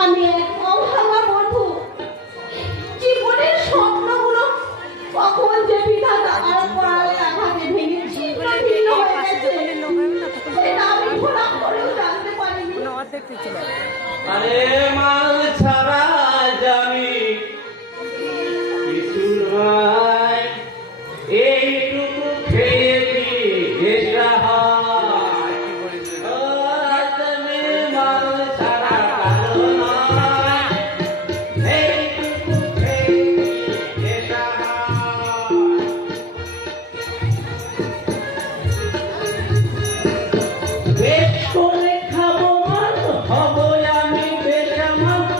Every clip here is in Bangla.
আমি এক অভাগা বন্ধু, জীবনের স্বপ্নগুলো কখন যে বিধাতা আর পড়ালে আঘাতে ভেঙে ছিন্ন ভিন্ন হয়ে গেছে সেটা আমি ঘোরা করেও জানতে পারিনি। আরে মাল ছাড়া জানি কিছু নয়, এইটুকু খেয়েছি ঘেষা হয়। মাল ছাড়া কারো নয়, এইটুকু খেয়েছি ঘেষা হয়। বেশ করে খাবো মাল, হবো আমি বেসামাল,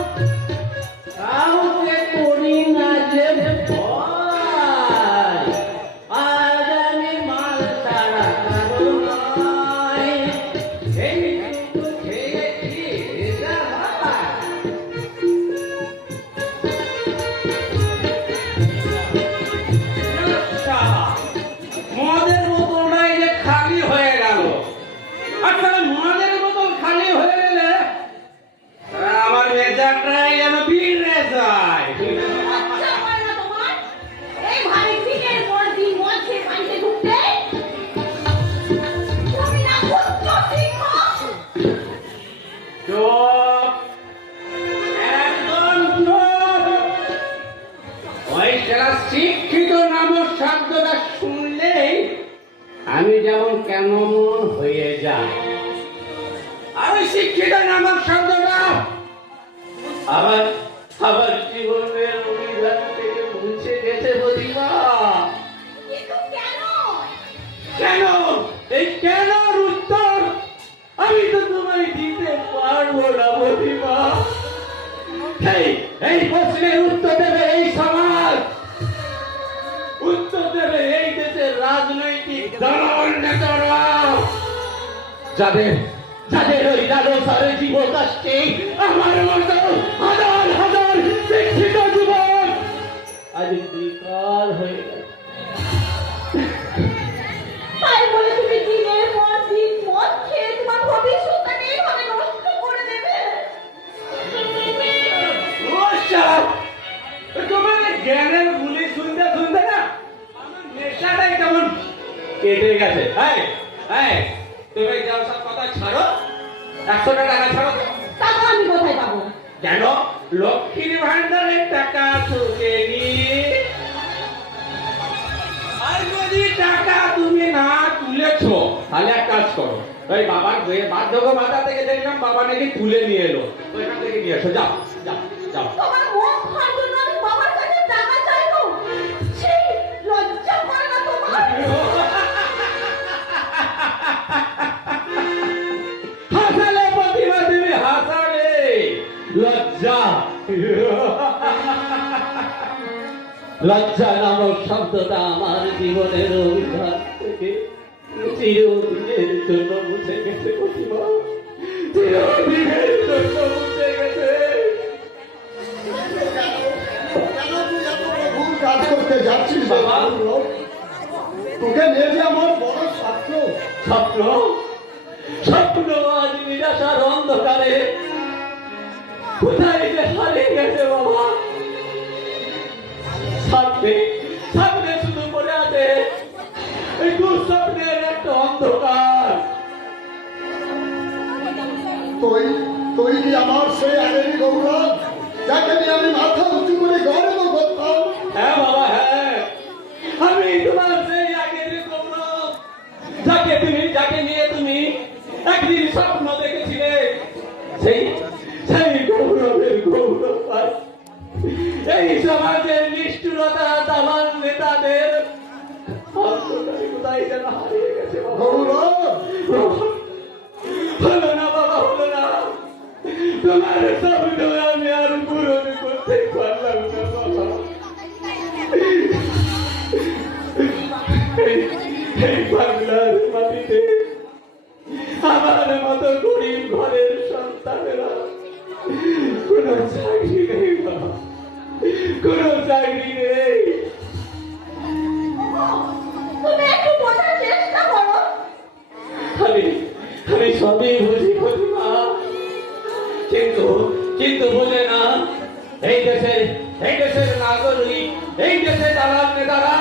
কাউকে করি না যে ভয়। আজ আমি মাল ছাড়া কারো নয়, এইটুকু খেয়েছি ঘেষা হয়। আচ্ছা, মদের বোতলটাই যে খালি হয়ে গেল। আচ্ছা, মদের বোতল খালি হয়ে গেলে আমার মেজাজটাই যেন বিগড়ে যায়। লজ্জা করে না তোমার? এই ভারী দিনের পর দিন মদ খেয়ে বাড়িতে ঢুকতে? তুমি না পুত্র সিংহ? চুপ, একদম চুপ। ওই যারা শিক্ষিত নামক শব্দটা শুনলেই আমি যেমন কেমন হয়ে যাই। আর ওই শিক্ষিত নামক শব্দটা আবার আবার জীবনের অভিধান থেকে মুছে গেছে প্রতিভা। কিন্তু কেন? কেন? এই কেনর উত্তর আমি তো তোমায় দিতে পারবো না প্রতিভা। এই প্রশ্নের উত্তর দেবে এই সমাজ, উত্তর দেবে এই দেশের রাজনৈতিক দল নেতারা, যাদের যাদের ওই লালসার জীবন আসছে আমার মতো হাজার হাজার শিক্ষিত যুবক আজ বেকার হয়ে গেছে। তাই বলে তুমি দিনের পর দিন মদ খেয়ে তোমার ভবিষ্যৎটাকে এইভাবে নষ্ট করে দেবে? তোমার জ্ঞানের বুলি শুনতে শুনতে না আমার নেশাটাই কেমন কেটে গেছে। তুমি যাও, সব কথা ছাড়ো, 100 টাকা ছাড়ো। টাকা আমি কোথায় পাবো? কেন? লক্ষ্মীর ভান্ডারের টাকা তোকে নিয়ে, আর যদি টাকা তুমি না তুলেছো তাহলে এক কাজ করো, ওই বাবার বার্ধক্য ভাতা থেকে দেখলাম বাবা নাকি তুলে নিয়ে এলো, ওইখান থেকে নিয়ে এসো। যাও যাও যাও। তোমার মুখ খাওয়ার জন্য আমি বাবার কাছে টাকা চাইবো? ছি, লজ্জা করে না তোমার? হাসালে প্রতিভা, তুমি হাসালে লজ্জা। লজ্জা নামক শব্দটা আমার জীবনের অভিধান থেকে চিরদিনের জন্য মুছে গেছে প্রতিভা, চিরদিনের জন্য মুছে গেছে। কেন তুই এত ভুল কাজ করতে যাচ্ছিস বাবা? তোকে নিয়ে যে আমার বড় স্বপ্ন। স্বপ্ন স্বপ্ন আজ নিরাশার অন্ধকারে কোথায় যে হারিয়ে গেছে বাবা। সামনে সামনে শুধু পড়ে আছে এই দুঃস্বপ্নের একটা অন্ধকার। তুই তুই কি আমার সেই আগেরই গৌরব, যাকে নিয়ে আমি মাথা উঁচু করে গর্ব করতাম? হ্যাঁ বাবা, হ্যাঁ, আমি তোমার সেই আগের গৌরব, যাকে নিয়ে তুমি একদিন স্বপ্ন দেখেছিলে। সেই সেই গৌরবের গৌরব আজ এই সমাজের নিষ্ঠুরতা দালাল নেতাদের অন্তরে কোথায় যেন হারিয়ে গেছে বাবা। গৌরব হলো না বাবা, হলো না। তোমার স্বপ্ন আমি আর পূরণ করতে পারলাম না বাবা। এই বাংলার মাটিতে আমার মতো গরিব ঘরের সন্তানেরা কোনো চাকরি নেই বাবা, কোনো চাকরি নেই। তুমি একটু বোঝার চেষ্টা করো। আমি সবই বুঝি প্রতিমা, কিন্তু কিন্তু বোঝে না এই দেশের নাগরিক, এই দেশের দালাল নেতারা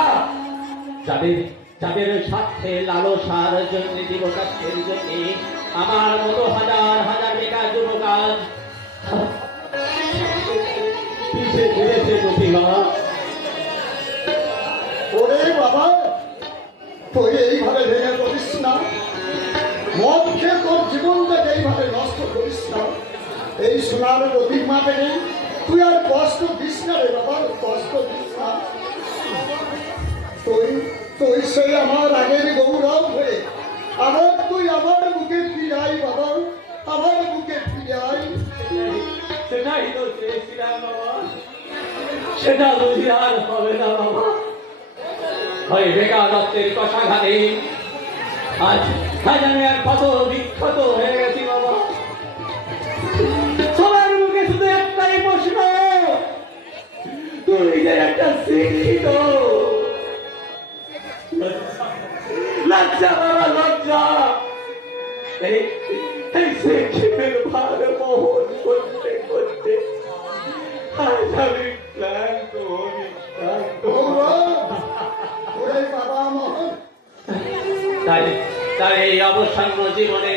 যাদের যাদের স্বার্থে লালসার জন্য জীবকাশের জন্য আমার মতো হাজার হাজার বেকার যুবকাজ পিছিয়ে ফিরেছে প্রতিভা। ওরে বাবা, তুই এইভাবে ভেঙে পড়িস না। মদ খেয়ে তোর জীবনটাকে এইভাবে নষ্ট করিস না। এই সোনার নদীর মাপে নেই, তুই আর কষ্ট দিস না রে বাবা, কষ্ট দিস না। তুই সেই আমার আগের গৌরব হয়ে আবার তুই আমার বুকে ফিরাই বাবা, আমার বুকে ফিরাই। সেটাই তো চেয়েছিলাম বাবা, সেটা বুঝি আর হবে না বাবা। হয় বেকারত্বের কষাঘাতে আজ আমি আর কত বিক্ষত হয়ে গেছি বাবা। সবার মুখে শুধু একটাই প্রশ্ন, তুই যে একটা শিক্ষিত। লজ্জা বাবা, লজ্জা। এই শিক্ষিতের ভালো মোহন করতে করতে আজ আমি ক্লান্ত গৌরব, ওরে বাবা মোহন, তাই এই অবসন্ন জীবনে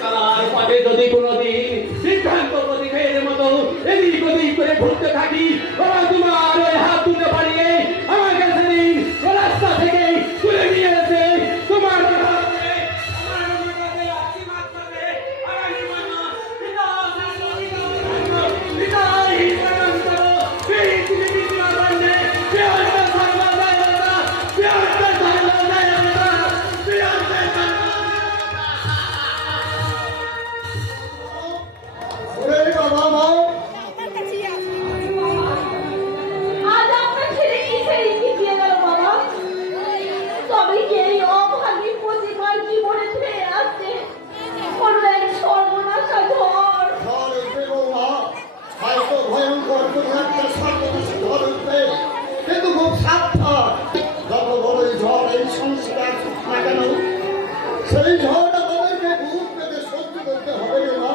চলার পথে যদি কোনোদিন সিদ্ধান্ত প্রতিভেদের মতো এদিক ওদিক করে ঘুরতে থাকি, বাবা তোমার ওই হাত দুটো পাড়িয়ে আমার কাছে দিন রাস্তা থেকে তুলে নিয়ে এসে তোমার ওরে বাবা মা, আজ আপনার ছেলে কিসের ইঙ্গিত দিয়ে গেল বাবা? তবে কি এই অভাগী প্রতিমার জীবনে ফিরে আসছে কোনো এক সর্বনাশা ঝড়? ঝড় উঠবে বৌমা, হয়তো ভয়ঙ্কর কোনো একটা সর্বনাশী ঝড় উঠবে, কিন্তু খুব সাবধান। যত বড়ই ঝড় এই সংসারে আসুক না কেন, সেই ঝড় আমাদেরকে বুক পেতে সহ্য করতে হবে রে মা,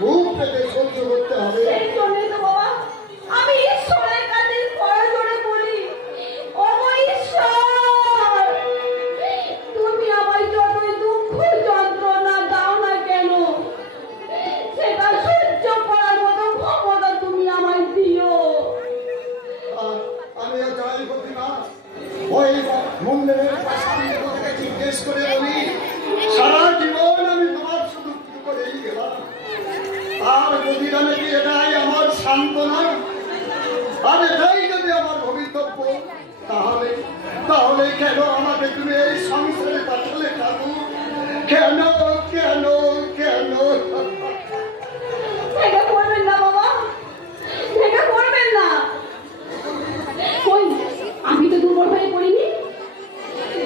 বুক পেতে সহ্য করতে হবে। সেই জন্যই তো বাবা আমি ঈশ্বরের কাছে করজোড়ে বলি, ও ঈশ্বর, তুমি আমায় যতই দুঃখ যন্ত্রণা দাও না কেন, সেটা সহ্য করার মতো ক্ষমতা তুমি আমায় দিও। আমিও যাই প্রতিমা, ওই মন্দিরের পাশে থেকে জিজ্ঞেস করে বলি, সারা জীবন আমি তোমার শুধু করেই গেলাম, আর যদি নাকি এটাই আমার সান্ত্বনা, আর এটাই যদি আমার ভবিতব্য, তাহলে তাহলে কেন আমাকে তুমি এই সংসারে পাঠালে ঠাকুর? কেন কেন কেন? ভেঙে পড়বেন না বাবা, ভেঙে পড়বেন না। কই, আমি তো দুর্বল হয়ে পড়িনি।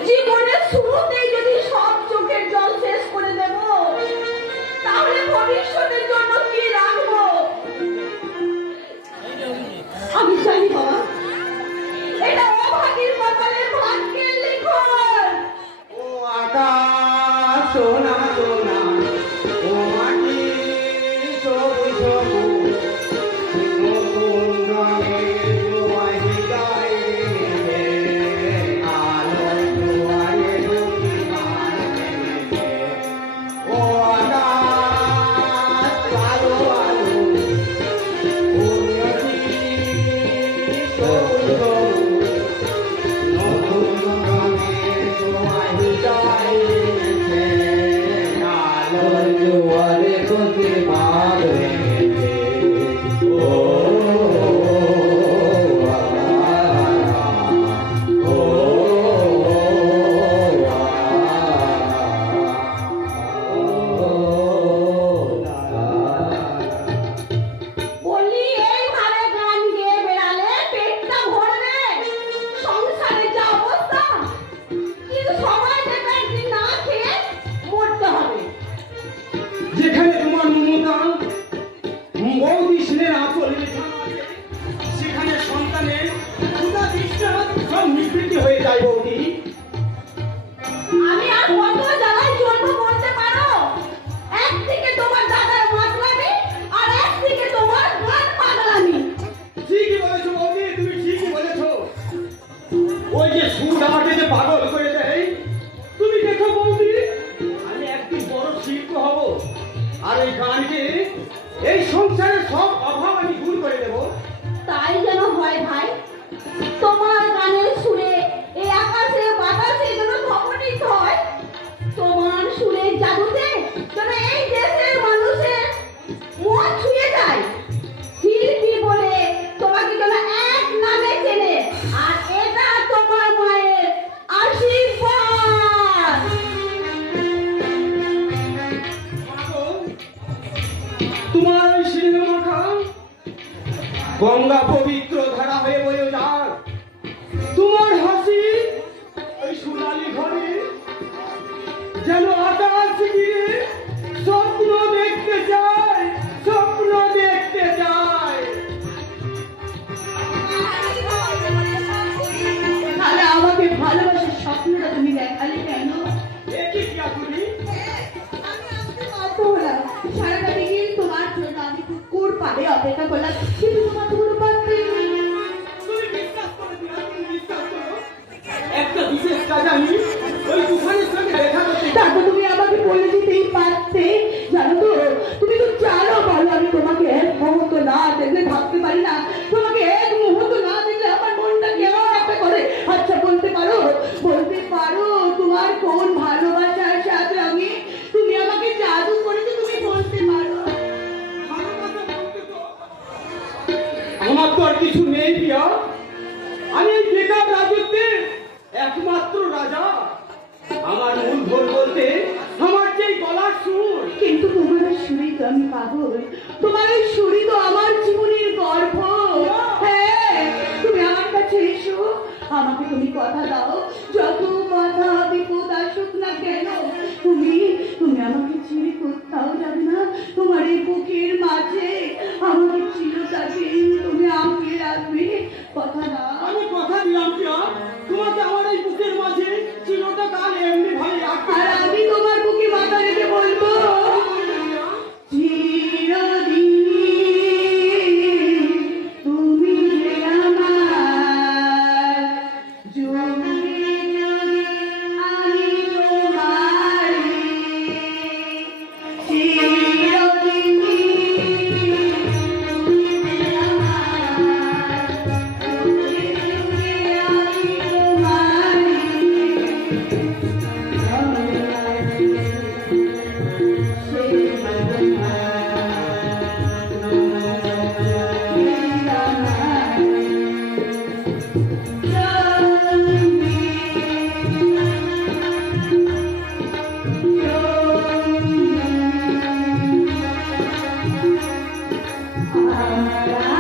জীবনের শুরুতেই যদি সব চোখের জল শেষ করে দেব, তাহলে ভবিষ্যতের জন্য কি রাখবো? আমি জানি বাবা, এটা অভাগীর কপালের ভাগ্যের লিখন। ও আকাশ সোনা সোনা, ও মাটি সবুজ সবুজ, নতুন রঙের জোয়ারি গায়ে রে, আলোর জোয়ারে দক্ষিণার মেঘে। ও আকাশ কালো আলো, ও নদী সবুজ সবুজ, নতুন রঙের জোয়ারি গায়ে রে, আলোর জোয়ারে দক্ষিণার মেঘে। ও বলি এইভাবে গান গেয়ে বেড়ালে পেটটা ভরবে, সংসারে যা অবস্থা, কিন্তু সময় থেকে একদিন না খেয়ে মরতে হবে। যেখানে তোমার মমতা বৌদি স্নেহ আচলে সেখানে সন্তানের ক্ষুধা তৃষ্ণা সব নিবৃত্তি হয়ে যায় বৌদি। আমি আর কত জায়গায় জন্ম করতে পারো? একদিকে তোমার দাদার মাতলামি, আর একদিকে সংসারের সব অভাব আমি দূর করে দেবো। তাই যেন হয় ভাই, তোমার গানের সুরে এই আকাশে বাতাসে যেন ধমনিত হয়, তোমার সুরে জাদুতে যেন এই দেশের মানুষের মন ছুঁয়ে যায়। শিল্পী বলে তোমাকে যেন এক নামে চেনে, আর এটা তোমার মায়ের আশীর্বাদ। তোমার ওই সিনেমা মাখা গঙ্গা পবিত্র ধারা হয়ে বয়ে যাক। তোমার হাসি ওই সোনালি ঘরে যেন আকাশ গিয়ে স্বপ্ন দেখতে যায়, স্বপ্ন দেখতে যায়। তাহলে আমাকে ভালোবাসার স্বপ্নটা তুমি দেখালে কেন? একই কিয়া তুমি সারাটা দিন তোমার জন্য আমি কুকুর পাবে অপেক্ষা করলাম, কিন্তু তোমার কোনো পাত্রে তুমি বিশ্বাস করে দিও, তুমি বিশ্বাস করো। একটা বিশেষ কাজ আমি ওই তুফানের সঙ্গে দেখা করতে তারপর তুমি আমাকে বলে দিতেই পারতে। জানো তো, তুমি তো জানো বলো আমি তোমাকে এক মুহূর্ত না দেখলে ভাবতে পারি না, তোমাকে এক মুহূর্ত না দেখলে আমার মনটা কেমন একটা করে। আচ্ছা বলতে পারো তোমার কোন ভালোবাসার সাথে আমি তুমি আমাকে জাদু করেছো, তুমি বলতে পারো? আমার তো আর কিছু নেই প্রিয়া, আমি এই বেকার রাজত্বের একমাত্র রাজা। আমার মূল ভোল বলতে আমার যে গলার সুর। কিন্তু তোমার ওই সুরই তো আমি পাগল, তোমার ওই সুরই তো আমার জীবনের গর্ব। হ্যাঁ, তুমি আমার কাছে এসো, আমাকে তুমি কথা দাও, যত কথা বিপদ আসুক না কেন তুমি আমাকে ছেড়ে কোথাও যাবে না। তোমার এই বুকের মাঝে আমাকে চিরকালীন তুমি আঁকড়ে রাখবে, কথা দাও। আমি কথা দিলাম প্রিয়া, তোমাকে আমার এই বুকের মাঝে চিরকাল এমনি ভাবে রাখতে। আর আমি তোমার বুকে মাথা রেখে বলবো, চিরদিন তুমি যে আমার, যুগে যুগে আমি তোমার, চিরদিন তুমি যে আমার, যুগে যুগে আমি তোমার। আমার